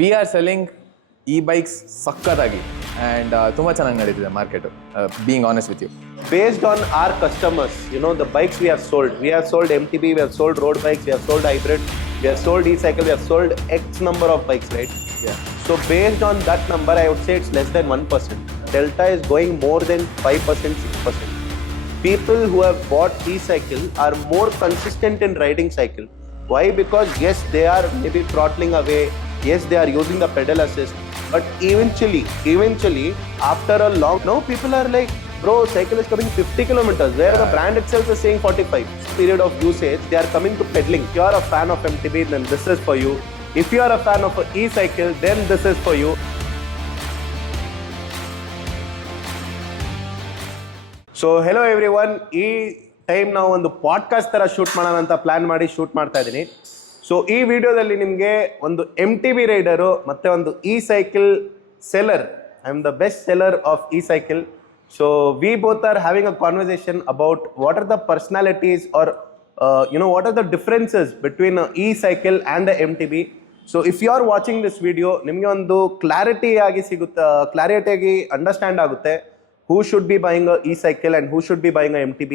We are selling e-bikes sakkatagi and ತುಂಬಾ ಚೆನ್ನಾಗಿ ನಡೀತಿದೆ market. Being honest with you. Based on our customers, the bikes we have sold MTB, we have sold road bikes, we have sold hybrid, we have sold e-cycle, we have sold X number of bikes, right? Yeah. So based on that number, I would say it's less than 1%. Delta is going more than 5%, 6%. People who have bought e-cycle are more consistent in riding cycle. Why? Because yes, they are maybe throttling away, yes, they are using the pedal assist, but eventually, after a long, now people are like, bro, cycle is coming 50 kilometers, where the brand itself is saying 45. Period of usage, they are coming to pedaling. If you are a fan of MTB, then this is for you. If you are a fan of e-cycle, then this is for you. So hello everyone, ಈ time ನಾವು ಒಂದು podcast ಥರ shoot ಮಾಡೋಣ ಅಂತ plan ಮಾಡಿ shoot ಮಾಡ್ತಾ ಇದ್ದೀನಿ. So ಈ ವಿಡಿಯೋದಲ್ಲಿ ನಿಮಗೆ ಒಂದು MTB ರೈಡರು ಮತ್ತು ಒಂದು e cycle seller, I am the best seller of e cycle. So we both are having a conversation about what are the personalities or what are the differences between an e-cycle and a MTB. So if you are watching this video, ನಿಮಗೆ ಒಂದು clarity ಆಗಿ understand ಆಗುತ್ತೆ who should be buying a e-cycle and who should be buying a MTB,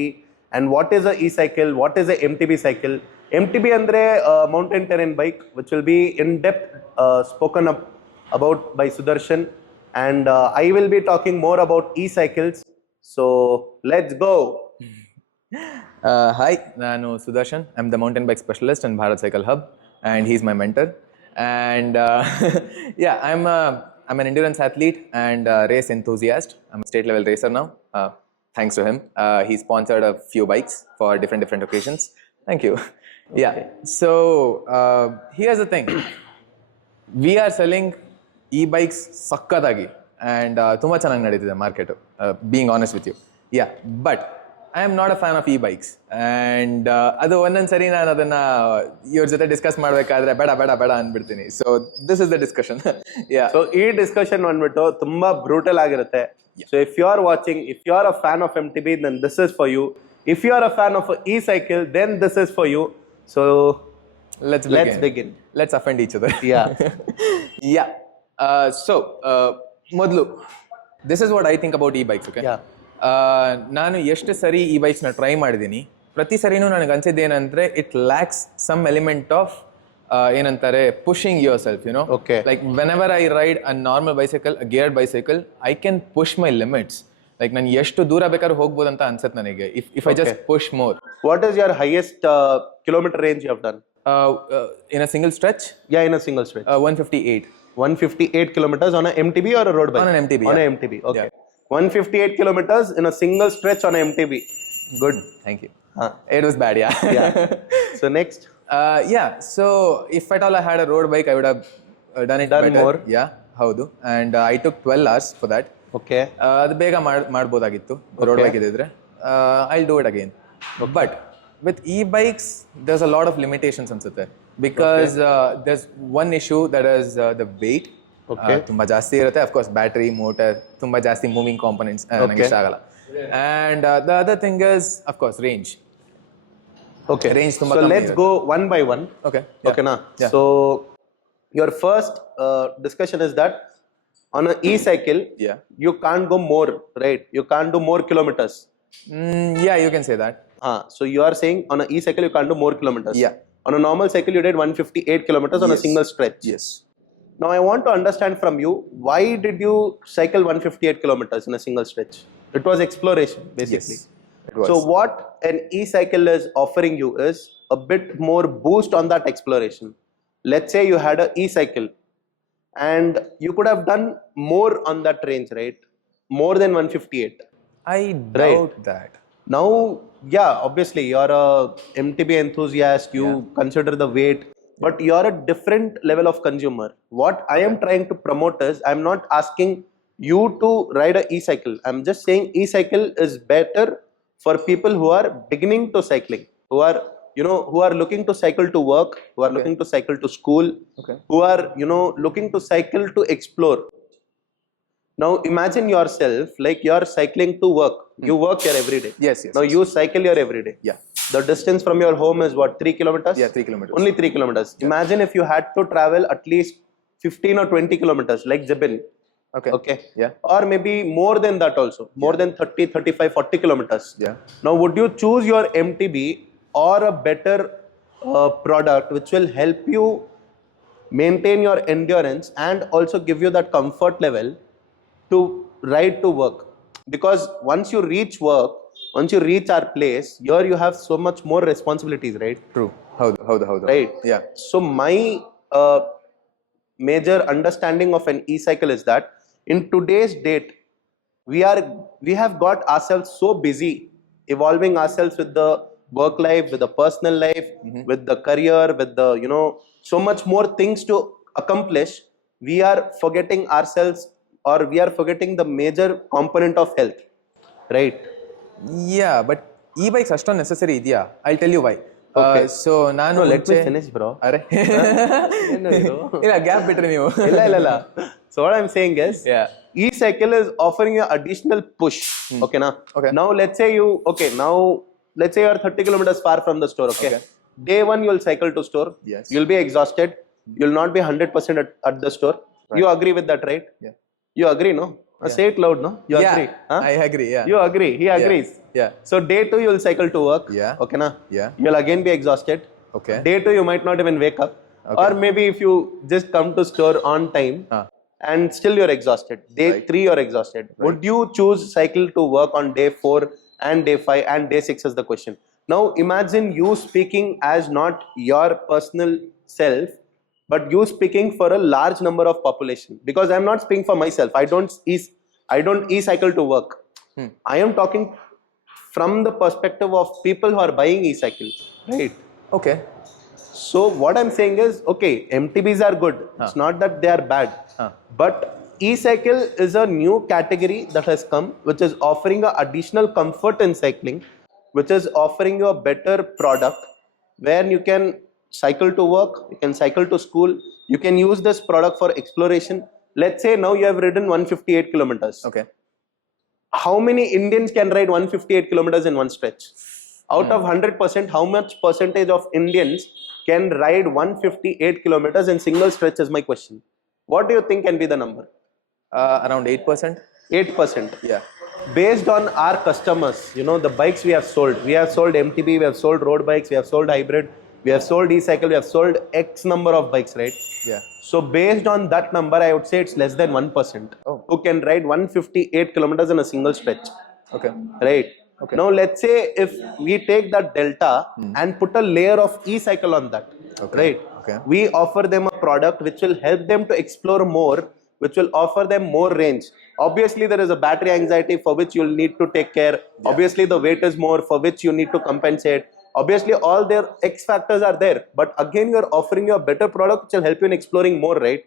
and what is a e-cycle, what is a MTB cycle. MTB andre mountain terrain bike, which will be in depth spoken up about by Sudarshan, and I will be talking more about e-cycles. So let's go. Hi, ನಾನು Sudarshan. I'm the mountain bike specialist in bharathcyclehub and he's my mentor. And yeah, I'm an endurance athlete and race enthusiast. I'm a state level racer now, thanks to him. He sponsored a few bikes for different occasions. Thank you. Yeah, so here's the thing. We are selling e-bikes sakkatagi and ತುಂಬಾ ಚೆನ್ನಾಗಿ ನಡೀತಿದೆ market. Being honest with you. Yeah, but I am not a fan of e-bikes, and ಅದು ಒಂದೊಂದು ಸರಿ ನಾನು ಅದನ್ನ ಇವ್ರ ಜೊತೆ ಡಿಸ್ಕಸ್ ಮಾಡಬೇಕಾದ್ರೆ ಬೇಡ ಅಂದ್ಬಿಡ್ತೀನಿ. So this is the discussion. So ಈ ಡಿಸ್ಕಷನ್ ಬಂದ್ಬಿಟ್ಟು ತುಂಬಾ ಬ್ರೂಟಲ್ ಆಗಿರುತ್ತೆ. So if you are watching, if you are a fan of MTB, then this is for you. If you are a fan of e-cycle, then this is for you. So let's begin. Let's offend each other. Yeah. So ಮೊದಲು, this is what I think about e-bikes, okay? Yeah. ನಾನು ಎಷ್ಟು ಸರಿ ಈ ಬೈಕ್ಸ್ನ try ಮಾಡಿದ್ದೀನಿ, ಪ್ರತಿ ಸರಿನೂ ನನಗೆ ಅನ್ಸಿದ್ದೇನೆಂದ್ರೆ it lacks some element of ಏನಂತಾರೆ pushing yourself, Okay. Like whenever I ride a normal bicycle, a geared bicycle, I can push my limits. Like ನಾನು ಎಷ್ಟು ದೂರ ಬೇಕಾದ್ರೂ ಹೋಗ್ಬೋದು ಅಂತ ಅನ್ಸುತ್ತೆ ನನಗೆ, if I just push more. What is your highest kilometer range you have done? In a single stretch? Yeah, in a single stretch. 158 kilometers on a MTB or a road bike? On an MTB. On a MTB, okay. Yeah. 158 kilometers in a single stretch on a MTB. Good, thank you. It was bad, yeah. So next? Yeah, so if at all I had a road bike, I would have done better. More? Yeah, ಹೌದು. And I took 12 hours for that. Okay. ಅದು ಬೇಗ ಮಾಡ್ಬೋದಾಗಿತ್ತು road bike ಇದ್ದಿದ್ರೆ. I'll do it again. Okay. But with e-bikes, there's a lot of limitations ಅನ್ಸುತ್ತೆ. Because there's one issue, that is the weight. ತುಂಬಾ ಜಾಸ್ತಿ ಇರುತ್ತೆ. Of course battery, motor, ತುಂಬಾ ಜಾಸ್ತಿ moving components ನಂಗೆ ಇಷ್ಟ ಆಗಲ್ಲ. And the other thing is of course range. Okay, range ತುಂಬಾ so ಕಮ್ಮಿ let's ಇರುತ್ತೆ. go one by one. Okay. Okay na. Yeah. So your first discussion is that on an e-cycle, Yeah. you can't go more, right? You can't do more kilometers. Yeah, you can say that. So you are saying on an e-cycle you can't do more kilometers. Yeah. On a normal cycle you did 158 kilometers on a single stretch. Yes. Now I want to understand from you, why did you cycle 158 kilometers in a single stretch? It was exploration, basically. Yes, it was. So what an e-cycle is offering you is a bit more boost on that exploration. Let's say you had an e-cycle and you could have done more on that range, right? More than 158. I doubt that. Now, yeah, obviously you're a MTB enthusiast, you consider the weight, but you're a different level of consumer. What I am trying to promote is, I'm not asking you to ride a e-cycle. I'm just saying e-cycle is better for people who are beginning to cycling, who are looking to cycle to work, who are looking to cycle to school, who are, looking to cycle to explore. Now imagine yourself like you're cycling to work. You work here every day. Yes. Now you cycle here every day. Yeah. The distance from your home is what, 3 kilometers? Yeah, 3 kilometers. Only 3 kilometers. Yeah. Imagine if you had to travel at least 15 or 20 kilometers like 𝗔𝗱𝗃. Okay. Okay. Yeah. Or maybe more than that also, more than 30, 35, 40 kilometers. Yeah. Now, would you choose your MTB or a better product which will help you maintain your endurance and also give you that comfort level to ride to work? Because once you reach work, once you reach our place, here you have so much more responsibilities, right? True. How? Right. Yeah. So my major understanding of an e-cycle is that in today's date, we have got ourselves so busy evolving ourselves with the work life, with the personal life, with the career, with the so much more things to accomplish. We are forgetting ourselves, or we are forgetting the major component of health, right? Yeah, but e-bikes ಅಷ್ಟೊಂದು necessary ಇದೆಯಾ? I'll tell you why. Okay. So ನಾನು let me finish, bro. ಅರೆ ಇಲ್ಲ gap ಬಿಟ್ರೆ ನೀವು. ಇಲ್ಲ. So what I'm saying is, Yeah. e-cycle is offering you additional push. Okay, na? Okay. Now let's say you are 30 kilometers far from the store. Okay. Day one you'll cycle to store. Yes. You'll be exhausted. You'll not be 100% at the store. Right. You agree with that, right? Yeah. You agree, no? Say it loud, no? You Yeah, agree? Huh? I agree. Yeah. You agree. He agrees. Yeah. So day two you'll cycle to work. Yeah. Okay, na? Yeah. You'll again be exhausted. Okay. Day two you might not even wake up. Okay. Or maybe if you just come to store on time and still you're exhausted. Day Right. 3 you're exhausted. Right. Would you choose cycle to work on day 4 and day 5 and day 6 is the question. Now imagine you speaking as not your personal self, but you speaking for a large number of population. Because I'm not speaking for myself. I don't e-cycle to work. I am talking from the perspective of people who are buying e-cycle, right? Okay. So what I'm saying is, okay, MTBs are good. It's not that they are bad. But e-cycle is a new category that has come, which is offering a additional comfort in cycling, which is offering you a better product where you can cycle to work, you can cycle to school, you can use this product for exploration. Let's say now you have ridden 158 kilometers. Okay. How many Indians can ride 158 kilometers in one stretch? Out of 100%, how much percentage of Indians can ride 158 kilometers in single stretch is my question. What do you think can be the number? Around 8%. 8%. Yeah. Based on our customers, the bikes we have sold. We have sold MTB, we have sold road bikes, we have sold hybrid, we have sold e-cycle, we have sold X number of bikes, right? Yeah. So based on that number, I would say it's less than 1% who can ride 158 kilometers in a single stretch. Okay. Right. Okay. Now let's say if we take that delta and put a layer of e-cycle on that, right? Okay. We offer them a product which will help them to explore more, which will offer them more range. Obviously, there is a battery anxiety for which you'll need to take care. Yeah. Obviously, the weight is more for which you need to compensate. Obviously, all their X factors are there. But again, you're offering you a better product which will help you in exploring more, right?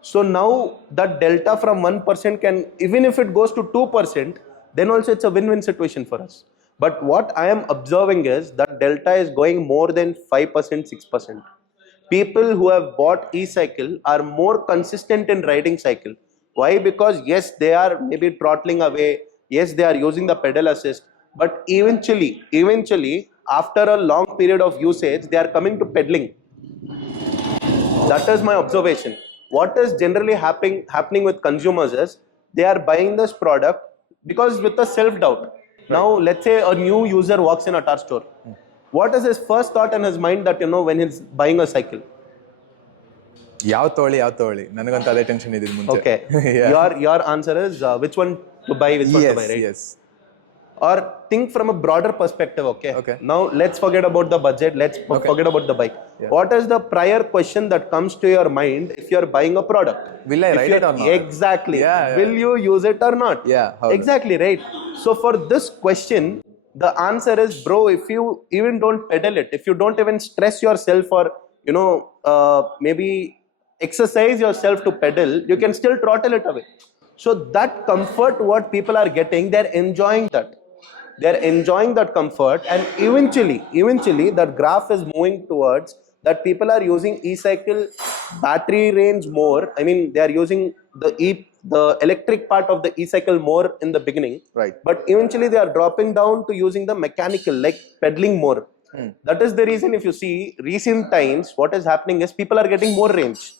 So now that delta from 1% can, even if it goes to 2%, then also it's a win-win situation for us. But what I am observing is that delta is going more than 5%, 6%. People who have bought e-cycle are more consistent in riding cycle. Why? Because yes, they are maybe throttling away. Yes, they are using the pedal assist. But eventually, after a long period of usage, they are coming to pedaling. That is my observation. What is generally happening with consumers is they are buying this product because with a self-doubt. Right. Now, let's say a new user walks in at our store. What is his first thought in his mind that when he's buying a cycle? ಯಾವ ತಗೊಳ್ಳಿ ನನಗಂತ ಅದೇ tension ಇದೆ ಮುಂಚೆ. Okay. Your answer is which one to buy, which one to buy, right? Yes. Or think from a broader perspective, okay? Now let's forget about the budget, let's forget about the bike. Yeah. What is the prior question that comes to your mind if you're buying a product? Will I ride it or not? Exactly. Yeah. Will you use it or not? Yeah. Exactly, right? So for this question, the answer is, bro, if you even don't pedal it, if you don't even stress yourself or, maybe exercise yourself to pedal, you can still throttle it away. So that comfort what people are getting, they're enjoying that. They're enjoying that comfort, and eventually that graph is moving towards that people are using e-cycle battery range more. I mean, they are using the electric part of the e-cycle more in the beginning. Right. But eventually they are dropping down to using the mechanical, like pedaling more. That is the reason if you see recent times, what is happening is people are getting more range.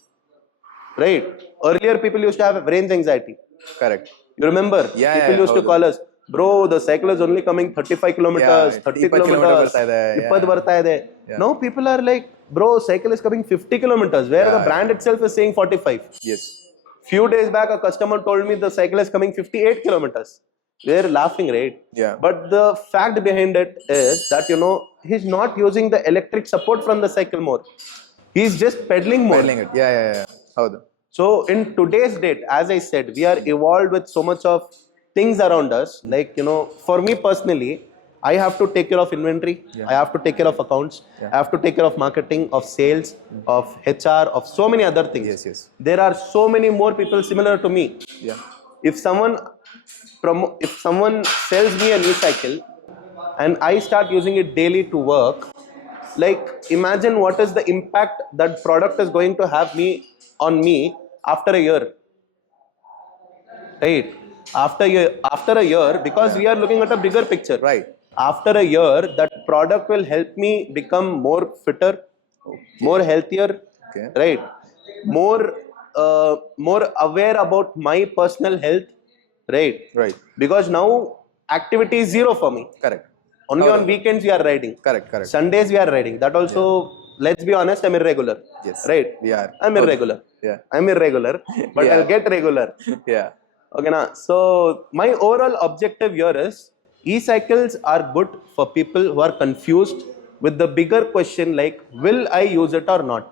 right? Earlier, people used to have range anxiety. Correct. You remember? Yeah, People yeah, used to call us, bro, the cycle is only coming 35 kilometers, Yeah, 30 20 kilometers, ಬರ್ತಾ ಇದೆ, 20 ಬರ್ತಾ ಇದೆ. Now people are like, bro, cycle is coming 50 kilometers, where the brand itself is saying 45. Yes. Few days back, a customer told me the cycle is coming 58 kilometers. They're laughing, right? Yeah. But the fact behind it is that, you know, he's not using the electric support from the cycle more. He's just pedaling more. Pedaling it. Yeah. ಹೌದು. So in today's date, as I said, we are evolved with so much of things around us. Like, you know, for me personally, I have to take care of inventory. I have to take care of accounts. I have to take care of marketing, of sales, of HR, of so many other things. Yes. There are so many more people similar to me. Yeah. If someone sells me an e-cycle and I start using it daily to work, like imagine what is the impact that product is going to have on me after a year, right? After a year, because we are looking at a bigger picture, Right. after a year, that product will help me become more fitter, more healthier, Okay. right? More aware about my personal health, right? Right. Because now activity is zero for me. Correct. Only on weekends we are riding. Correct. Sundays we are riding. That also, let's be honest, I'm irregular. Yes. Right? We are. I'm irregular. Yeah. I'm irregular, but Yeah. I'll get regular. Yeah. Okay, na? So my overall objective here is e-cycles are good for people who are confused with the bigger question like, will I use it or not?